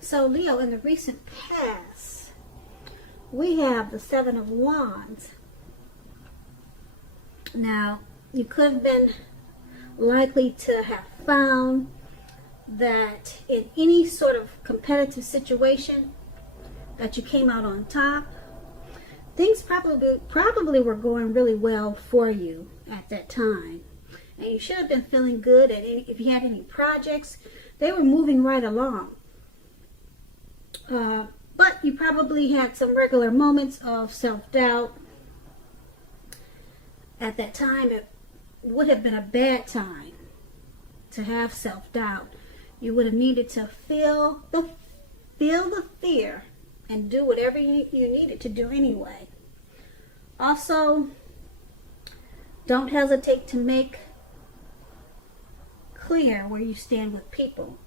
So Leo, in the recent past, we have the Seven of Wands. Now, you could have been likely to have found that in any sort of competitive situation that you came out on top. Things probably were going really well for you at that time. And you should have been feeling good. And if you had any projects, they were moving right along. But you probably had some regular moments of self-doubt. At that time, it would have been a bad time to have self-doubt. You would have needed to feel the fear and do whatever you needed to do anyway. Also, don't hesitate to make clear where you stand with people,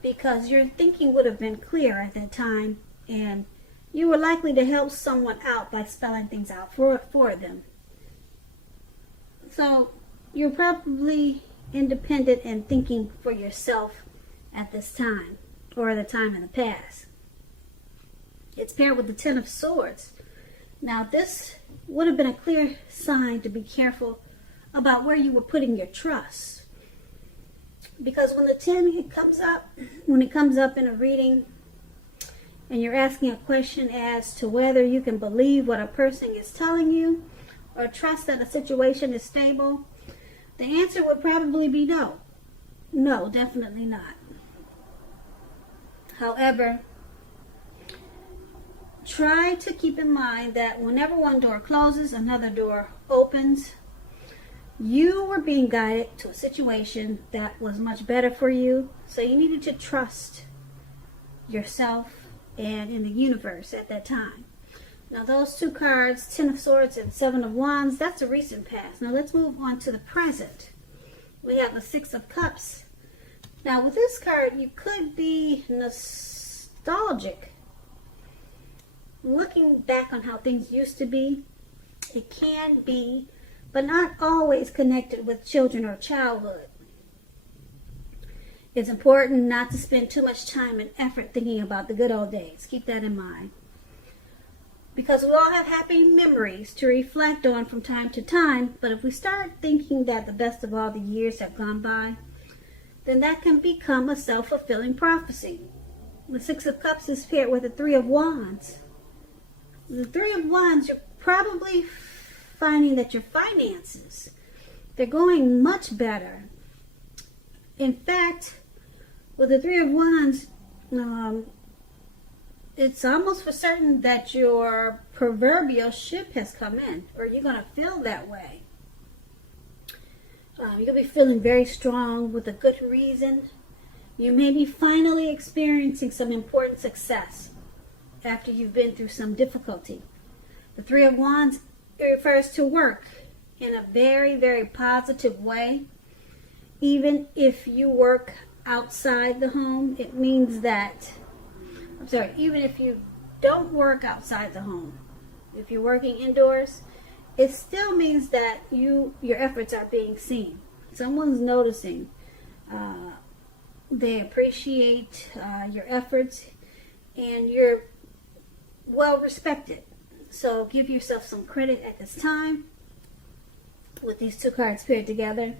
because your thinking would have been clear at that time, and you were likely to help someone out by spelling things out for them. So you're probably independent and thinking for yourself at this time, or at a time in the past. It's paired with the Ten of Swords. Now this would have been a clear sign to be careful about where you were putting your trust. Because when the 10 comes up, in a reading, and you're asking a question as to whether you can believe what a person is telling you, or trust that a situation is stable, the answer would probably be no. No, definitely not. However, try to keep in mind that whenever one door closes, another door opens. You were being guided to a situation that was much better for you, so you needed to trust yourself and in the universe at that time. Now those two cards, Ten of Swords and Seven of Wands, that's a recent past. Now let's move on to the present. We have the Six of Cups. Now with this card, you could be nostalgic, looking back on how things used to be. It can be, but not always connected with children or childhood. It's important not to spend too much time and effort thinking about the good old days. Keep that in mind. Because we all have happy memories to reflect on from time to time, but if we start thinking that the best of all the years have gone by, then that can become a self-fulfilling prophecy. The Six of Cups is paired with the Three of Wands. The Three of Wands, you're probably finding that your finances, they're going much better. In fact, with the Three of Wands, it's almost for certain that your proverbial ship has come in, or you're going to feel that way. You'll be feeling very strong with a good reason. You may be finally experiencing some important success after you've been through some difficulty. The Three of Wands, it refers to work in a very, very positive way. Even if you work outside the home, it means that, even if you don't work outside the home, if you're working indoors, it still means that your efforts are being seen. Someone's noticing. They appreciate your efforts, and you're well respected. So give yourself some credit at this time with these two cards paired together.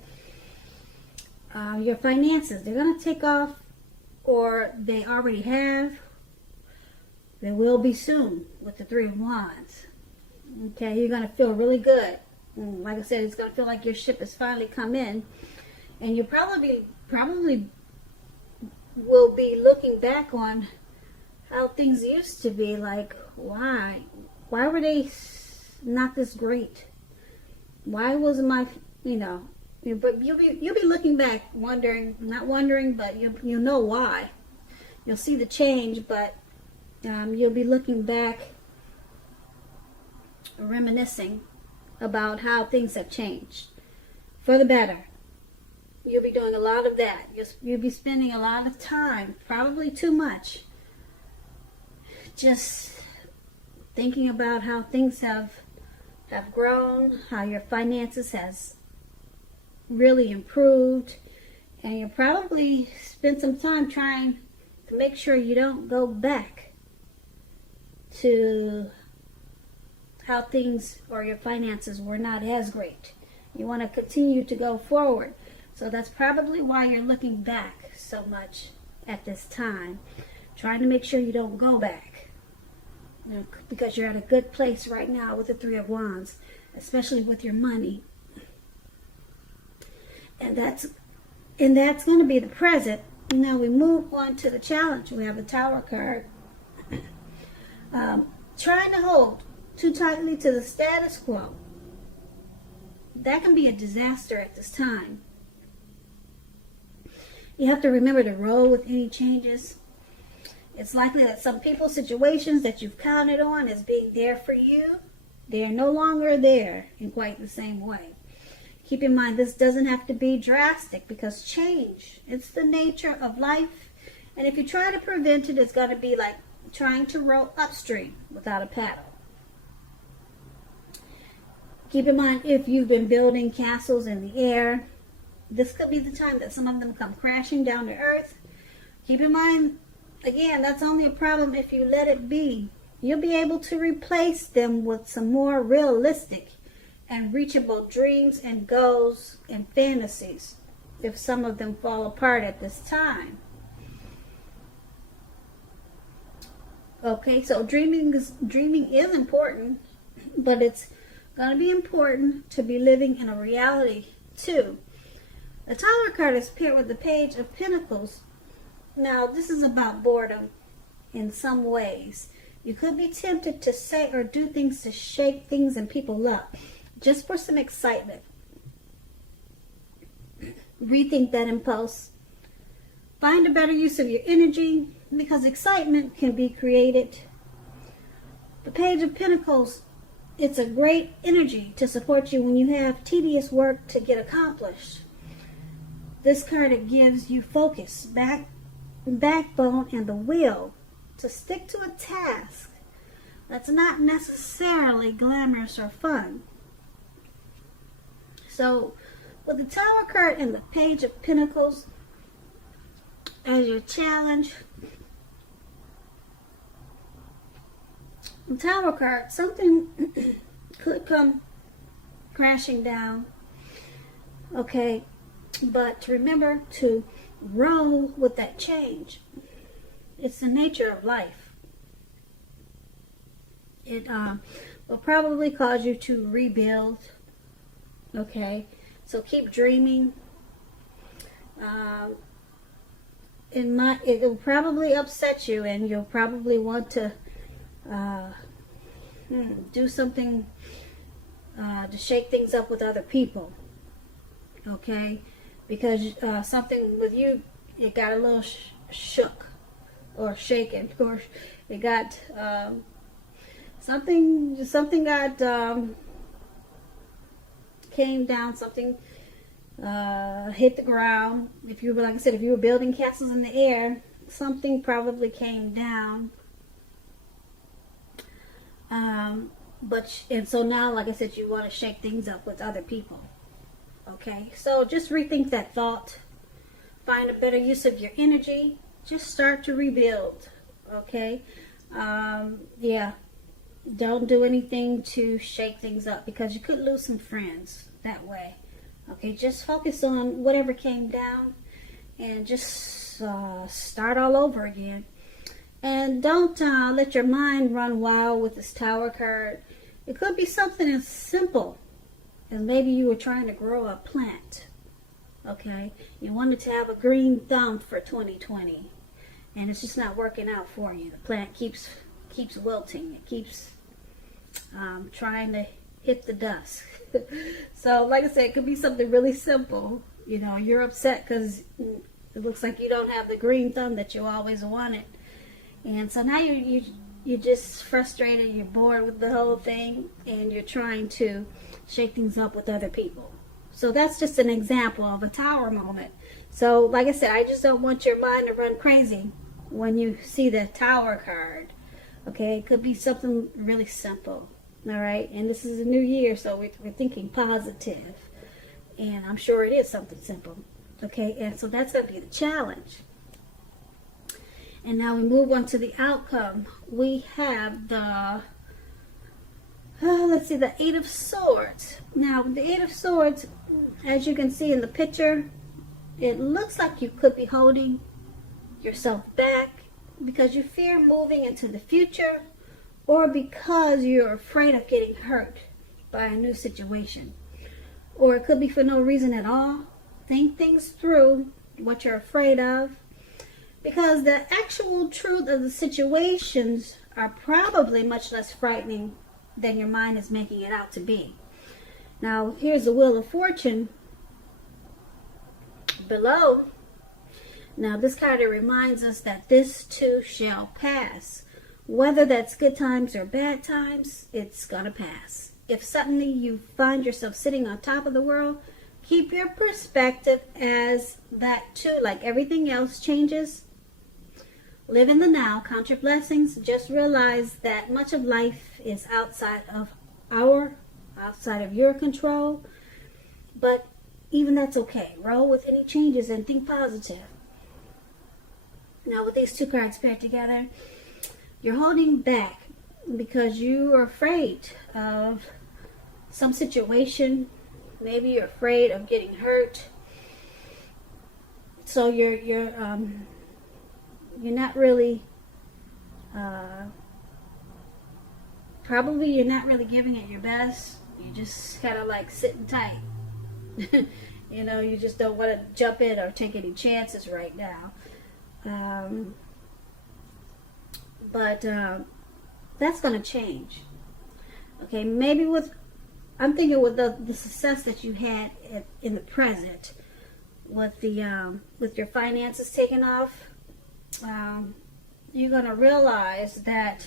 Your finances, they're going to take off, or they already have. They will be soon with the Three of Wands. Okay, you're going to feel really good. Like I said, it's going to feel like your ship has finally come in. And you probably will be looking back on how things used to be. Like, why were they not this great? Why wasn't my, but you'll be looking back, not wondering, but you'll know why. You'll see the change, but you'll be looking back, reminiscing about how things have changed for the better. You'll be doing a lot of that. You'll be spending a lot of time, probably too much, just thinking about how things have grown, how your finances has really improved, and you'll probably spend some time trying make sure you don't go back to how things or your finances were not as great. You want to continue to go forward. So that's probably why you're looking back so much at this time, trying to make sure you don't go back, because you're at a good place right now with the Three of Wands, especially with your money. And that's going to be the present. Now we move on to the challenge. We have the Tower card. Trying to hold too tightly to the status quo. That can be a disaster at this time. You have to remember to roll with any changes. It's likely that some people's situations that you've counted on as being there for you, they are no longer there in quite the same way. Keep in mind, this doesn't have to be drastic, because change, it's the nature of life. And if you try to prevent it, it's going to be like trying to row upstream without a paddle. Keep in mind, if you've been building castles in the air, this could be the time that some of them come crashing down to earth. Keep in mind, again, that's only a problem if you let it be. You'll be able to replace them with some more realistic and reachable dreams and goals and fantasies if some of them fall apart at this time. Okay, so dreaming is important, but it's going to be important to be living in a reality too. The Tower card is paired with the Page of Pentacles. Now, this is about boredom in some ways. You could be tempted to say or do things to shake things and people up, just for some excitement. Rethink that impulse. Find a better use of your energy, because excitement can be created. The Page of Pentacles, it's a great energy to support you when you have tedious work to get accomplished. This card, it gives you focus, backbone, and the will to stick to a task that's not necessarily glamorous or fun. So, with the Tower card and the Page of Pentacles as your challenge, the Tower card, something could come crashing down. Okay, but remember to roll with that change. It's the nature of life. It will probably cause you to rebuild. Okay, so keep dreaming. It will probably upset you, and you'll probably want to do something to shake things up with other people. Okay, because something with you, it got a little shook or shaken, or it got something got came down, something hit the ground. If you were, like I said, if you were building castles in the air, something probably came down. And so now, like I said, you want to shake things up with other people. Okay, so just rethink that thought. Find a better use of your energy. Just start to rebuild. Okay, yeah. Don't do anything to shake things up, because you could lose some friends that way. Okay, just focus on whatever came down and just start all over again. And don't let your mind run wild with this Tower card. It could be something as simple as maybe you were trying to grow a plant. Okay, you wanted to have a green thumb for 2020, and it's just not working out for you. The plant keeps wilting. It keeps trying to hit the dust. So, like I said, it could be something really simple. You know, you're upset because it looks like you don't have the green thumb that you always wanted, and so now you're just frustrated. You're bored with the whole thing, and you're trying to shake things up with other people. So that's just an example of a Tower moment. So, like I said, I just don't want your mind to run crazy when you see the Tower card. Okay, it could be something really simple. All right, and this is a new year, so we're thinking positive, and I'm sure it is something simple. Okay, and so that's going to be the challenge. And now we move on to the outcome. We have the, let's see, the Eight of Swords. Now, the Eight of Swords, as you can see in the picture, it looks like you could be holding yourself back because you fear moving into the future, or because you're afraid of getting hurt by a new situation. Or it could be for no reason at all. Think things through, what you're afraid of, because the actual truth of the situations are probably much less frightening than your mind is making it out to be. Now, here's the Wheel of Fortune below. Now, this card reminds us that this too shall pass. Whether that's good times or bad times, it's gonna pass. If suddenly you find yourself sitting on top of the world, keep your perspective as that too, like everything else, changes. Live in the now, count your blessings. Just realize that much of life is outside of your control. But even that's okay. Roll with any changes and think positive. Now, with these two cards paired together, you're holding back because you are afraid of some situation. Maybe you're afraid of getting hurt. So you're not really, probably you're not really giving it your best. You just kind of like sitting tight. You know, you just don't want to jump in or take any chances right now. But that's going to change. Okay, maybe I'm thinking with the success that you had in the present, with your finances taken off, you're going to realize that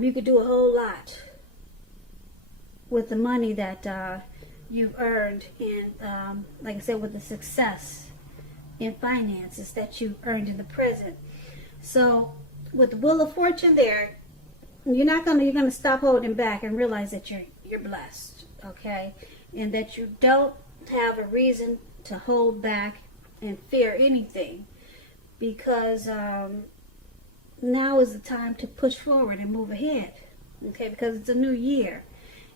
you could do a whole lot with the money that you've earned, and like I said, with the success in finances that you earned in the present. So with the Wheel of Fortune there, you're gonna stop holding back and realize that you're blessed, okay, and that you don't have a reason to hold back and fear anything, because now is the time to push forward and move ahead, okay, because it's a new year.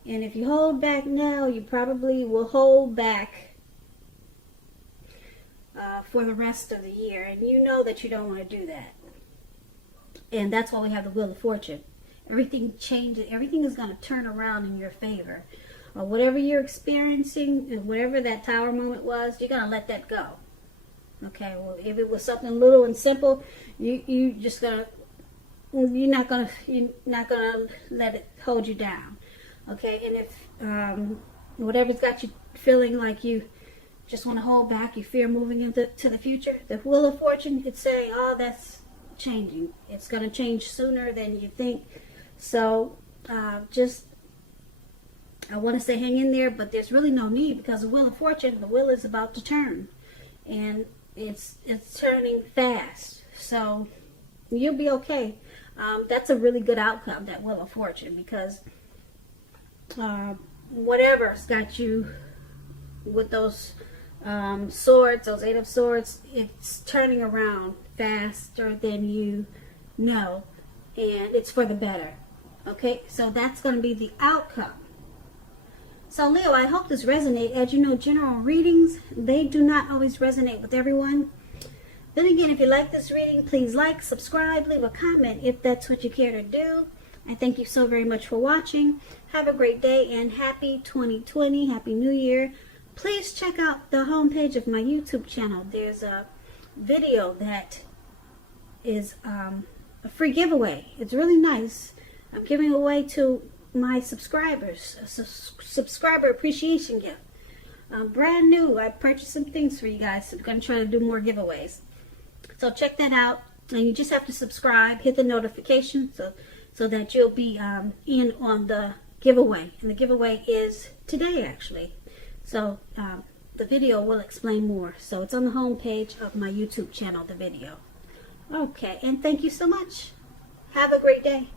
And if you hold back now, you probably will hold back for the rest of the year, and you know that you don't want to do that. And that's why we have the Wheel of Fortune. Everything changes. Everything is going to turn around in your favor. Or whatever you're experiencing, and whatever that tower moment was, you're going to let that go. Okay. Well, if it was something little and simple, you're not gonna let it hold you down. Okay. And if whatever's got you feeling like you just want to hold back, you fear moving into the future, the Wheel of Fortune, it's saying, oh, that's changing. It's going to change sooner than you think. So I want to say hang in there, but there's really no need, because the Wheel of Fortune, the wheel is about to turn, and it's turning fast. So you'll be okay. That's a really good outcome, that Wheel of Fortune, because whatever's got you with those swords, those Eight of Swords, it's turning around faster than you know, and it's for the better. Okay, so that's going to be the outcome. So Leo, I hope this resonates. As you know, general readings, they do not always resonate with everyone. Then again, if you like this reading, please like, subscribe, leave a comment if that's what you care to do. I thank you so very much for watching. Have a great day, and happy 2020, happy new year. Please check out the homepage of my YouTube channel. There's a video that is a free giveaway. It's really nice. I'm giving away to my subscribers a subscriber appreciation gift. Brand new. I purchased some things for you guys, so I'm going to try to do more giveaways. So check that out. And you just have to subscribe, hit the notification so that you'll be in on the giveaway. And the giveaway is today, actually. So the video will explain more. So it's on the home page of my YouTube channel, the video. Okay, and thank you so much. Have a great day.